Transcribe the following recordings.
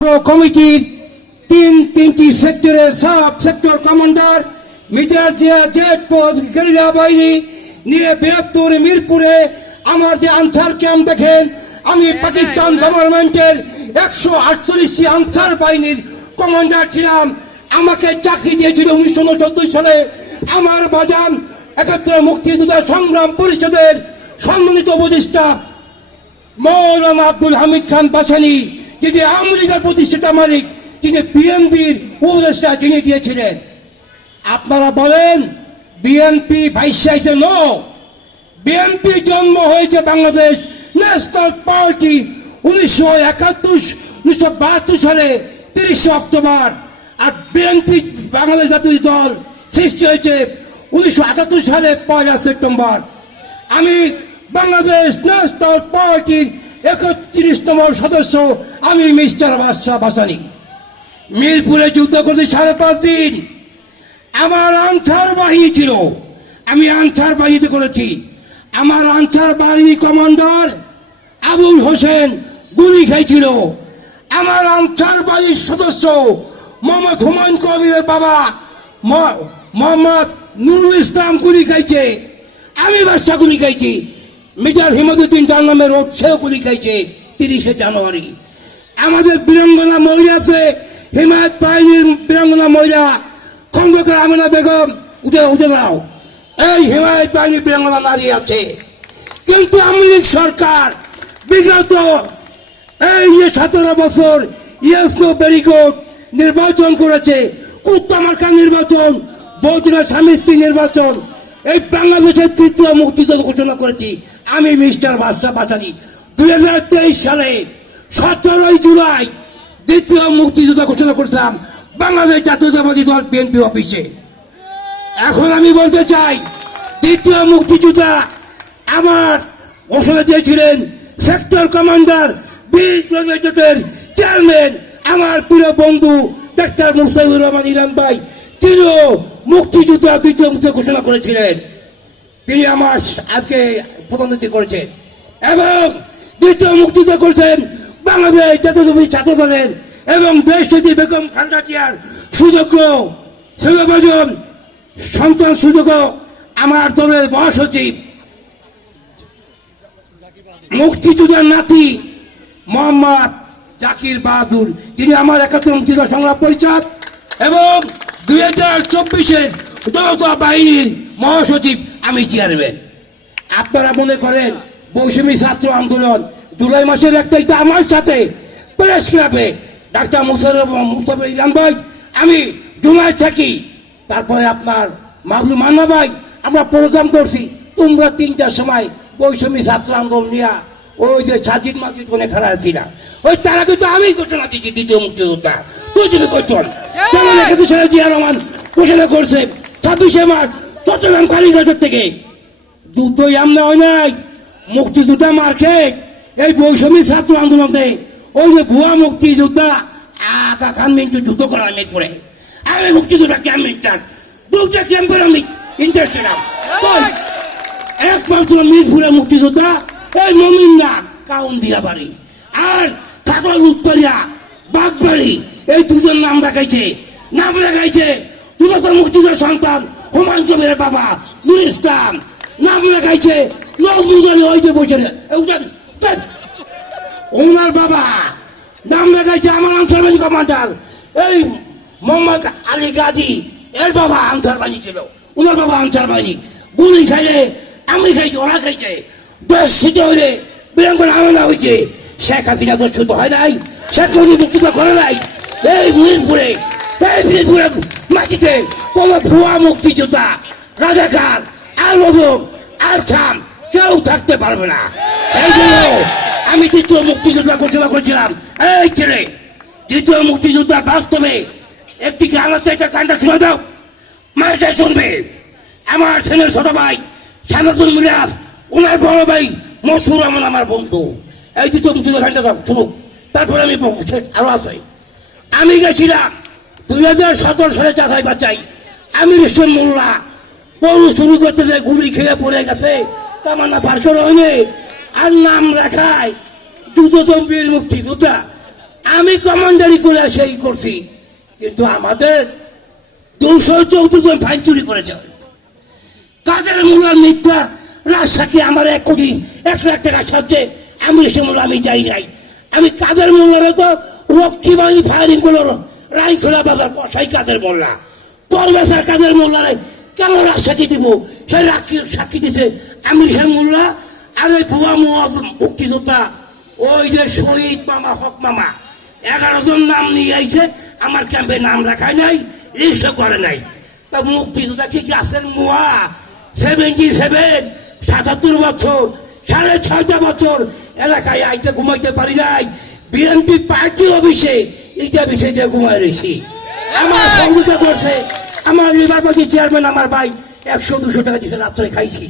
কমিটির তিন তিনটি সেক্টরের sub sector commander major Zia jet পোস্ট গেরিলা বাহিনী নিয়ে বৃহত্তর মিরপুরে আমার যে আনসার ক্যাম্প দেখেন আমি পাকিস্তান গভর্নমেন্টের একশো আটচল্লিশটি আনসার বাহিনীর কমান্ডার ছিলাম। আমাকে চাকরি দিয়েছিল উনিশশো উনসত্তর সালে। আমার বাজান একাত্তর মুক্তিযোদ্ধা সংগ্রাম পরিষদের সম্মানিত উপদেষ্টা মৌলানা আব্দুল হামিদ খান বাসানি। যিনি আওয়ামী লীগের প্রতিষ্ঠাতা মালিক তিনি বিএনপির উপদেষ্টা তিনি দিয়েছিলেন আপনারা বলেন বিএনপি ভাইস নো। বিএনপি জন্ম হয়েছে বাংলাদেশ ন্যাশনাল পার্টি উনিশশো একাত্তর, উনিশশো বাহাত্তর সালে তিরিশে অক্টোবর। আর বিএনপি বাংলাদেশ জাতীয় দল সৃষ্টি হয়েছে উনিশশো আটাত্তর সালে পয়লা সেপ্টেম্বর। আমি বাংলাদেশ ন্যাশনাল পার্টির একত্রিশতম সদস্য আমি মিস্টার বাদশাহ বাসানি। মিরপুরে যুদ্ধ করতে সাড়ে পাঁচ দিন। আমার আনসার বাহিনী ছিল। আমি আনসার বাহিনীতে করেছি। আমার আনসার বাহিনী কমান্ডার আবুল হোসেন গুলি খাইছিল আমার আনসার বাহিনীর সদস্য মোহাম্মদ হুমায়ুন কবিরের বাবা মোহাম্মদ নুরুল ইসলাম গুলি খাইছে। আমি বাদশা গুলি খাইছি। মিজার হিমদুদ্দিন তার নামে রোড সেও গুলি খাইছে তিরিশে জানুয়ারি। আমাদের বীরাঙ্গনা মহিলা আছে, হিমায়ত বাহিনীর বীরাঙ্গনা মহিলা। খন্দকার আমিনা বেগম উঠে উঠে দাও এই হিমায়ত বাহিনীর বীরাঙ্গনা নারী আছে। কিন্তু আওয়ামী সরকার বিগত এই যে সতেরো বছর ইয়েস নো ভেরি গুড নির্বাচন করেছে, কুত্তামার্কা নির্বাচন বহুদিনের স্বামী স্ত্রী নির্বাচন, এই বাংলাদেশের তৃতীয় মুক্তিযুদ্ধ ঘোষণা করেছি। আমি মিস্টার বাদশাহ বাচানি দুই হাজার তেইশ সালে সতেরোই জুলাই দ্বিতীয় মুক্তিযুদ্ধ ঘোষণা করেছিলাম বাংলাদেশ জাতীয়তাবাদী দল বিএনপি অফিসে। এখন আমি বলতে চাই, দ্বিতীয় মুক্তিযোদ্ধা আমার ঘোষণা দিয়েছিলেন সেক্টর কমান্ডার বীর জোটের চেয়ারম্যান আমার প্রিয় বন্ধু ডাক্তার মুস্তাফিজুর রহমান ইরান ভাই। তিনিও মুক্তিযোদ্ধা দ্বিতীয় মুক্তি ঘোষণা করেছিলেন। তিনি আমার আজকে প্রধানমন্ত্রী করেছেন। এবং দ্বিতীয় মুক্তিযুদ্ধ করেছেন বাংলাদেশ জাতীয়তাবাদী ছাত্র দলের এবং দেশ বেগম খালেদা জিয়ার সুযোগ্য সন্তান সুযোগ আমার দলের মহাসচিব, মুক্তিযোদ্ধার নাতি মোহাম্মদ জাকির বাহাদুর। তিনি আমার একাত্তর মুক্তিযুদ্ধ সংগ্রাম পরিষদ এবং দুই হাজার চব্বিশের জনতা বাহিনীর মহাসচিব আমি চেয়ারম্যান। আপনারা মনে করেন মৌসুমী ছাত্র আন্দোলন জুলাই মাসের এক তারিখে আমার সাথে প্রেস ক্লাবে ডাক্তার মুস্তফা ইরান ভাই আমি জুমায় থাকি। তারপরে আপনার মাহবুব মান্না ভাই আমরা প্রোগ্রাম করছি। তোমরা তিনটার সময় বৈষম্য ছাত্র আন্দোলন নিয়ে ওই যে সাজিদ মাজিদ বলে খাড়া আছি না। ওই তারা কিন্তু আমি ঘোষণা দিচ্ছি দ্বিতীয় মুক্তিযোদ্ধা। তুই করছেন যেমন একাত্তর সালে জিয়া রহমান? ঘোষণা করছে। ছাব্বিশে মার্চ চট্টগ্রাম কালীঘাটের থেকে। যুদ্ধ এমন হয় নাই। মুক্তিযোদ্ধা মার্কেট এই বৈষম্য ছাত্র আন্দোলনে ওই যে ভুয়া মুক্তিযোদ্ধা আগা খান মিন্টু যুদ্ধ করা আমি করে আমি মুক্তিযোদ্ধা ক্যাম্প ইনচার্জ দুটা ক্যাম্পের আমি ইনচার্জ ছিলাম? একমাত্র মিরপুরে মুক্তিযোদ্ধা এই মমিন্দা কাউন দিয়া বাড়ি আর কাকল উত্তরিয়া বাগবাড়ি, এই দুজন নাম রাখাইছে নাম রাখাইছে দুটো তো মুক্তিযোদ্ধা সন্তান, হুমায়ুন কবিরের বাবা নুর ইসলাম। নাম লেখাইছে নজরুল ওই যে বসে উঠেন। ওনার বাবা নাম লেখাইছে আমার আনসার বাহিনী কমান্ডার। এই মোহাম্মদ আলী গাজী, এর বাবা আনসার বাহিনী ছিল। ওনার বাবা আনসার বাহিনী গুলি খাইলে আমি খাইছি ওরা খাইছে। দশ সিটে হইলে বীরাঙ্গনা আলাদা হয়েছে শেখ হাসিনা দোষ শুধু হয় নাই, শেখ মুজিব মুক্তিত করে নাই। এই মিরপুরে এই মিরপুরে মাটিতে কোনো ভুয়া মুক্তিযোদ্ধা, রাজাকার আর মজুম আর ছাম, কেউ থাকতে পারবে না। এই জন্য আমি দ্বিতীয় মুক্তিযোদ্ধা ঘোষণা করেছিলাম। এই ছেলে, দ্বিতীয় মুক্তিযোদ্ধা বাস্তবে একটি গানাতে একটা কান্ডা শুনে দাও। মানুষে শুনবে। আমার ছেলের ছোট ভাই সাজাদুল মিরাজ ওনার বড় ভাই মশুর রহমান আমার বন্ধু। এই দ্বিতীয় মুক্তিযোদ্ধা গানটা দাও, শুনুক। তারপরে আমি আরও আছে। আমি গেছিলাম দুই হাজার সতেরো সালে চাষাই বাচ্চাই আমি রেশম মোল্লা পৌর শুরু করতে যে গুলি খেয়ে পড়ে গেছে, তামান্না পার্কের হয়নি। আর নাম রাখায় বীর মুক্তি যোদ্ধা আমি কমান্ডারি করে সেই করছি, কিন্তু আমাদের দুশো চৌত্রিশ জন ফাইল চুরি করেছে। কাদের মূল্যার মিথ্যা? রাজশাহী আমার এক কোটি এক লাখ টাকা সাথে আমি সে মূল্য আমি যাই যাই আমি কাদের মূল্যারে তো রক্ষী বাহিনী ফায়ারিং করল? রাইখোলা বাজার কষাই কাদের মোল্লা পরবেশার কাদের মোল্লারে কেন রাজশাহী দিব? রাখি সাক্ষী দিছে। আমি সে মোল্লা, আর ওই ভুয়া মুয়াজ মুক্তিযোদ্ধা, ওই যে শহীদ মামা, হক মামা, এগারো জন নাম নিয়ে আইছে, আমার ক্যাম্পে নাম রাখায় নাই, রিক্সা করে নাই। তা মুক্তিযোদ্ধা কি গাছের মুয়া? সেভেন্টি সেভেন সাতাত্তর বছর, সাড়ে ছয়টা বছর এলাকায় আইতে ঘুমাইতে পারি নাই। বিএনপি পার্টি অফিসে এইটা বিষয় ঘুমাই রয়েছি। আমার সঙ্গীতা করছে আমার লিবার পার্টি চেয়ারম্যান আমার ভাই, একশো দুশো টাকা দিচ্ছে রাত্রে খাইছি।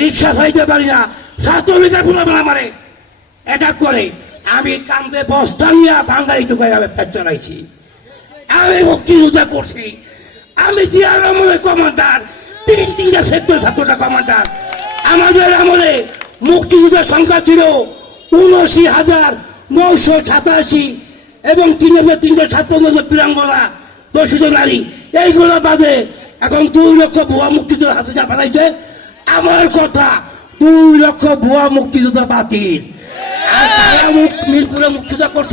রিক্সা চাইতে পারি না, ছাত্রলীগের বলবেন আমারে। এটা করে, আমি কান্দে বস্তা নিয়ে বাঙালি টুকাই আমি চালাইছি। আমি মুক্তিযোদ্ধা করছি। আমি জিয়ার আমলে কমান্ডার, তিন তিনটা সেক্টর সাতটা কমান্ডার। আমাদের আমলে মুক্তিযোদ্ধার সংখ্যা ছিল উনআশি হাজার নশো সাতাশি এবং তিন হাজার তিনশো সাতান্ন প্রিয়াঙ্গনা দর্শিত নারী। এইগুলো বাদে এখন দুই লক্ষ ভুয়া মুক্তিযোদ্ধা হাতে যা বানাইছে আমার কথা দুই লক্ষ ভুয়া মুক্তিযোদ্ধা বাতিল। আর তারা মুখ- মিরপুরে মুক্তিযোদ্ধা করছ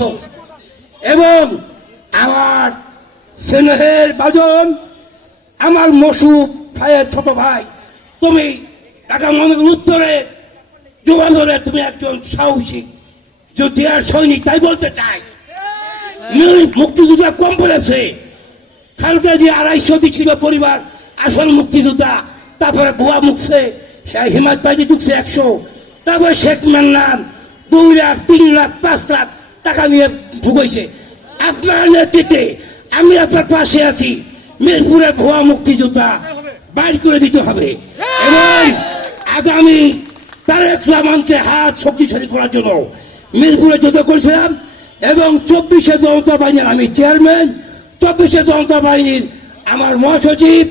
এবং আমার স্নেহের বাজন আমার মসুক ভাইয়ের ছোট ভাই তুমি ঢাকা মহানগর উত্তরে যুবাদলে তুমি একজন সাহসী যুদ্ধের সৈনিক তাই বলতে চাই। মুক্তিযোদ্ধা কম পড়েছে খালকা যে আড়াইশো ছিল পরিবার, আসল মুক্তিযোদ্ধা, তারপরে ভুয়া মুখছে হিমাত বাজি ঢুকছে একশো। তারপরে শেখ মান্নান দুই লাখ, তিন লাখ, পাঁচ লাখ টাকা নিয়ে ঢুকেছে। আপনার নেতৃত্বে আমি আপনার পাশে আছি। মিরপুরের ভুয়া মুক্তিযোদ্ধা, বাইর করে দিতে হবে। এবং আগামী তারেক রহমানকে হাত শক্তিশালী করার জন্য মিরপুরে যুদ্ধ করেছিলাম এবং চব্বিশে জনতা বাহিনীর আমি চেয়ারম্যান চব্বিশে জনতা বাহিনীর আমার মহাসচিব,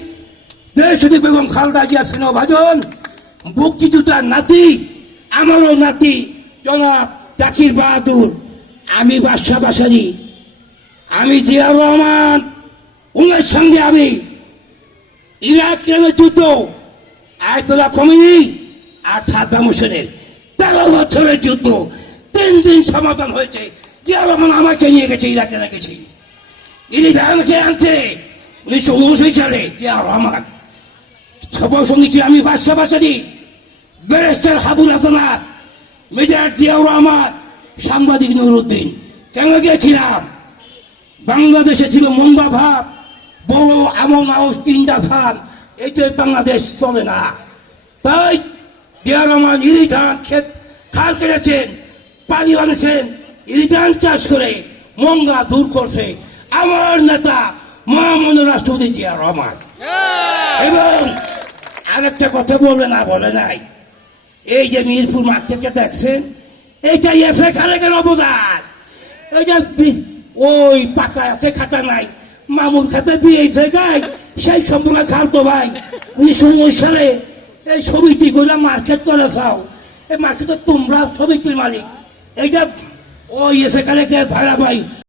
দেশ সচিব বেগম খালদা জিয়ার সিনহ ভাজন মুক্তিযোদ্ধার নাতি, আমারও নাতি, জনাব জাকির বাহাদুর, আমি বাদশাহ বাসারি, আমি জিয়াউর রহমান উনার সঙ্গে আমি ইরাক যুদ্ধ, আয়তলা কমিনি আর সাদ্দাম হোসেনের। তেরো বছরের যুদ্ধ, তিন দিন সমাধান হয়েছে। জিয়াউর রহমান আমাকে নিয়ে গেছে, ইরাকে রেখেছি। ইনি আমাকে আনছে উনিশশো উনষাট সালে জিয়াউর রহমান সবার সঙ্গে ছিল আমি বাদশাহ বাসারি ব্যারিস্টার হাবুল হাসানাত মেজর জিয়াউর রহমান, সাংবাদিক নুরুদ্দিন। কেন গিয়েছিলাম? বাংলাদেশে ছিল মন্দা ভাব, বড় এমন আউস তিনটা ভাব এইতে বাংলাদেশ চলে না। তাই জিয়া রহমান ইরি ধান ক্ষেত খাল কেটেছেন, পানি বানিয়েছেন ইরি ধান চাষ করে মঙ্গা দূর করছে। আমার নেতা মহামান্য রাষ্ট্রপতি জিয়া রহমান। এবং আরেকটা কথা বলে না বলে নাই। এই যে মিরপুর মাঠ থেকে দেখছেন এইটাই আছে খালেকের অবদান। এই যে ওই পাতা আছে খাতা নাই। মামুর খাতে বিয়েছে গাই। সেই সম্পর্কে খালতো ভাই। উনিশশো উনিশ সালে এই সমিতি গুলা মার্কেট করে চাও। এই মার্কেটে তোমরা সমিতির মালিক। এইটা ওই এসে খালেকের ভাড়া ভাই